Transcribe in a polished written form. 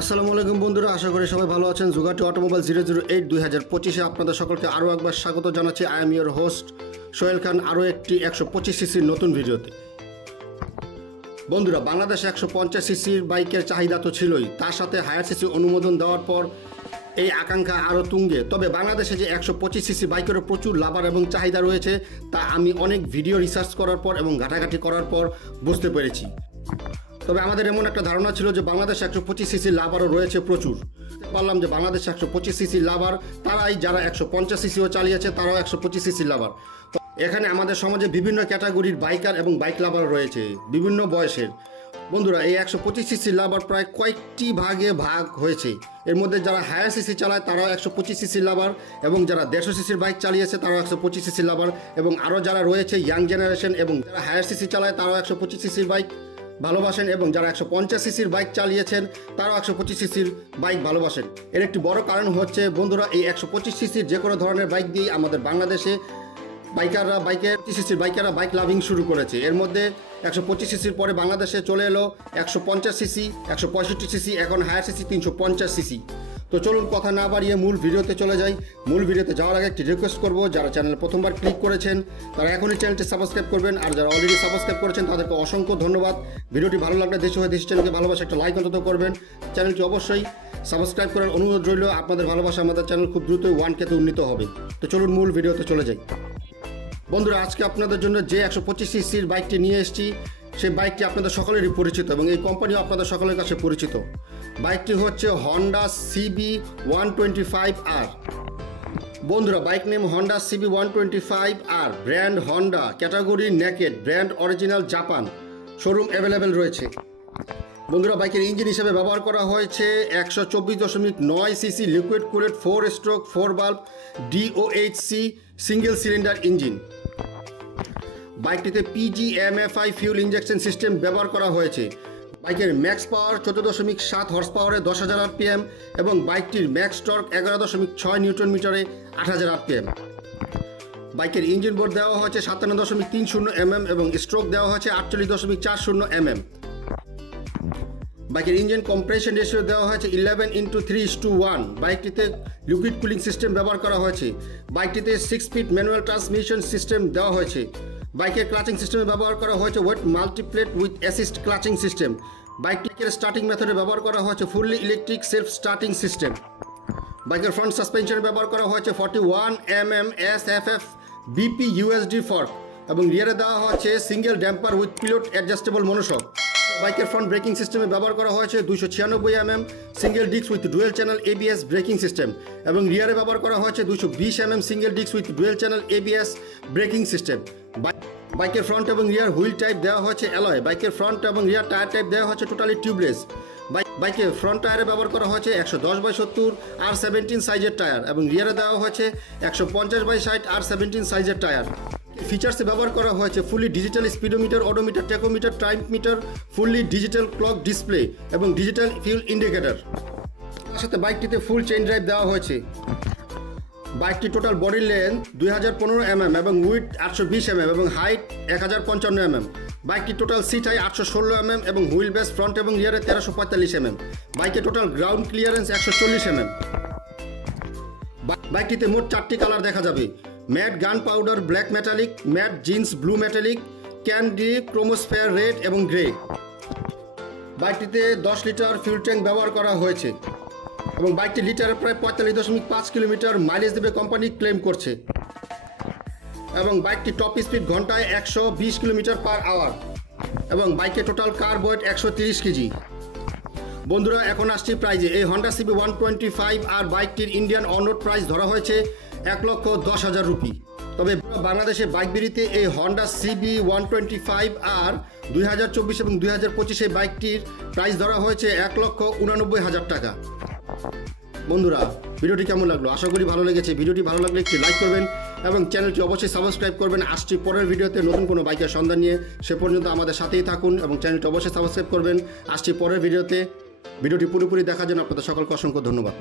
আসসালামু আলাইকুম বন্ধুরা, আশা করি সবাই ভালো আছেন। জুগাটি অটোমোবাইল 008 2025 আপনাদের সকলকে আরও একবার স্বাগত জানাচ্ছি। I am your host Sohel Khan, আরও একটি 125 সিসির নতুন ভিডিওতে। বন্ধুরা, বাংলাদেশে 150 সিসির বাইকের চাহিদা তো ছিলই, তার সাথে হায়ার সিসি অনুমোদন দেওয়ার পর এই আকাঙ্ক্ষা আরও তুঙ্গে। তবে বাংলাদেশে যে 125 সিসি বাইকেরও প্রচুর লাভার এবং চাহিদা রয়েছে তা আমি অনেক ভিডিও রিসার্চ করার পর এবং ঘাটাঘাটি করার পর বুঝতে পেরেছি। তবে আমাদের এমন একটা ধারণা ছিল যে বাংলাদেশ 125 সিসির লাভারও রয়েছে প্রচুর। পারলাম যে বাংলাদেশ 125 সিসির লাভার তারাই, যারা 150 সিসিও চালিয়েছে তারাও 125 সিসির লাভার। তো এখানে আমাদের সমাজে বিভিন্ন ক্যাটাগরির বাইকার এবং বাইক লাভার রয়েছে, বিভিন্ন বয়সের। বন্ধুরা, এই 125 সিসির লাভার প্রায় কয়েকটি ভাগে ভাগ হয়েছে। এর মধ্যে যারা হায়ার সিসি চালায় তারাও 125 সিসির লাভার, এবং যারা 150 সিসির বাইক চালিয়েছে তারাও 125 সিসির লাভার, এবং আরও যারা রয়েছে ইয়াং জেনারেশন এবং যারা হায়ার সিসি চালায় তারাও 125 সিসির বাইক ভালোবাসেন, এবং যারা 150 সিসির বাইক চালিয়েছেন তারাও 125 সিসির বাইক ভালোবাসেন। এর একটি বড় কারণ হচ্ছে বন্ধুরা, এই 125 সিসির যে কোনো ধরনের বাইক দিয়েই আমাদের বাংলাদেশে বাইকাররা বাইক লাভিং শুরু করেছে। এর মধ্যে 125 সিসির পরে বাংলাদেশে চলে এলো 150 সিসি, 165 সিসি, এখন হায়ার সিসি 350 সিসি। তো চলুন কথা না বাড়িয়ে মূল ভিডিওতে চলে যাই। মূল ভিডিওতে যাওয়ার আগে একটি রিকোয়েস্ট করব, যারা চ্যানেলে প্রথমবার ক্লিক করেছেন তারা এখনই চ্যানেলটি সাবস্ক্রাইব করবেন, আর যারা অলরেডি সাবস্ক্রাইব করেছেন তাদেরকে অসংখ্য ধন্যবাদ। ভিডিওটি ভালো লাগলে দেশে হয়ে দেশি চ্যানেলকে ভালোবাসা একটা লাইক অন্তত করবেন। চ্যানেলটি অবশ্যই সাবস্ক্রাইব করার অনুরোধ রইল। আপনাদের ভালোবাসা আমাদের চ্যানেল খুব দ্রুতই 1K তে উন্নীত হবে। তো চলুন মূল ভিডিওতে চলে যাই। বন্ধুরা, আজকে আপনাদের জন্য যে 125 সিসির বাইকটি নিয়ে এসেছি সেই বাইকটি আপনাদের সকলেরই পরিচিত এবং এই কোম্পানিও আপনাদের সকলের কাছে পরিচিত। বাইকটি হচ্ছে হন্ডা CB125R। বন্ধুরা, bike name Honda CB125R, brand Honda, category naked, brand original Japan, showroom available রয়েছে। বন্ধুরা, বাইকের ইঞ্জিন হিসেবে ব্যবহার করা হয়েছে 124.9 সিসি লিকুইড কুলেড 4 স্ট্রোক 4 বাল্ব DOHC সিঙ্গেল সিলিন্ডার ইঞ্জিন। বাইকটিতে PGMFI ফিউল ইঞ্জেকশন সিস্টেম ব্যবহার করা হয়েছে। বাইকের ম্যাক্স পাওয়ার 14.7 হর্স পাওয়ারে 10,000 RPM এবং বাইকটির ম্যাক্স টর্ক 11.6 নিউটন মিটারে 8,000 RPM। বাইকের ইঞ্জিন বোর্ড দেওয়া হয়েছে 57.30 mm এবং স্ট্রোক দেওয়া হয়েছে 48.40 mm। বাইকের ইঞ্জিন কম্প্রেশন রেশিও দেওয়া হয়েছে 11:3:1। বাইকটিতে লিকুইড কুলিং সিস্টেম ব্যবহার করা হয়েছে। বাইকটিতে 6 স্পিড ম্যানুয়াল ট্রান্সমিশন সিস্টেম দেওয়া হয়েছে। বাইকের ক্লাচিং সিস্টেমে ব্যবহার করা হয়েছে wet multiplate with assist clutching system. বাইকটির স্টার্টিং মেথডে ব্যবহার করা হয়েছে fully electric self starting system. বাইকের ফ্রন্ট সাসপেনশনে ব্যবহার করা হয়েছে 41 mm SFF BP USD fork, এবং রিয়ারে দেওয়া হয়েছে single damper with pilot adjustable monoshock. বাইকের ফ্রন্ট ব্রেকিং সিস্টেমে ব্যবহার করা হয়েছে 296 mm single disc with dual channel ABS braking system, এবং রিয়ারে ব্যবহার করা হয়েছে 220 mm single disc with dual channel ABS braking system. বাইকের ফ্রন্ট এবং রিয়ার হুইল টাইপ দেওয়া হয়েছে অ্যালয়। বাইকের ফ্রন্ট এবং রিয়ার টায়ার টাইপ দেওয়া হয়েছে টোটালি টিউবলেস। বাইকের ফ্রন্ট টায়ারে ব্যবহার করা হয়েছে 110/70 R17 সাইজের টায়ার, এবং রিয়ারে দেওয়া হয়েছে 150/60 R17 সাইজের টায়ার। ফিচার্সে ব্যবহার করা হয়েছে fully digital speedometer, odometer, tachometer, time meter, fully digital clock display এবং ডিজিটাল ফিউল ইন্ডিকেটর। তার সাথে বাইকটিতে ফুল চেইন ড্রাইভ দেওয়া হয়েছে। বাইকটি টোটাল বডি লেন্থ 2015 mm এবং উইডথ 820 mm এবং হাইট 1055 mm। বাইকটি টোটাল সিট হাই 816 mm এবং হুইল বেস ফ্রন্ট এবং রিয়ারে 1345 mm। বাইকের টোটাল গ্রাউন্ড ক্লিয়ারেন্স 140 mm। বাইকটিতে মোট 4টি কালার দেখা যাবে: matte gun powder black metallic, matte jeans blue metallic, candy chromosphere red এবং গ্রে। বাইকটিতে 10 লিটার ফিউল ট্যাঙ্ক ব্যবহার করা হয়েছে এবং বাইকটি লিটারে প্রায় 45.5 কিলোমিটার মাইলেজ দেবে কোম্পানি ক্লেম করছে, এবং বাইকটি টপ স্পিড ঘন্টায় 120 কিলোমিটার পার আওয়ার, এবং বাইকের টোটাল কার ওয়েট 130 কেজি। বন্ধুরা, এখন আসছি প্রাইজে। এই হন্ডা CB125R বাইকটির ইন্ডিয়ান অন রোড প্রাইস ধরা হয়েছে 1,10,000 রুপি। তবে বাংলাদেশে বাইক বিড়িতে এই হন্ডা CB125R 2024 এবং 2025 বাইকটির প্রাইস ধরা হয়েছে 1,89,000 টাকা। বন্ধুরা, ভিডিওটি কেমন লাগলো? আশা করি ভালো লেগেছে। ভিডিওটি ভালো লাগলে একটি লাইক করবেন এবং চ্যানেলটি অবশ্যই সাবস্ক্রাইব করবেন। আসছি পরের ভিডিওতে নতুন কোনো বাইকের সন্ধান নিয়ে। সে পর্যন্ত আমাদের সাথেই থাকুন এবং চ্যানেলটি অবশ্যই সাবস্ক্রাইব করবেন। আসছি পরের ভিডিওতে। ভিডিওটি পুরোপুরি দেখার জন্য আপনাদের সকলকে অসংখ্য ধন্যবাদ।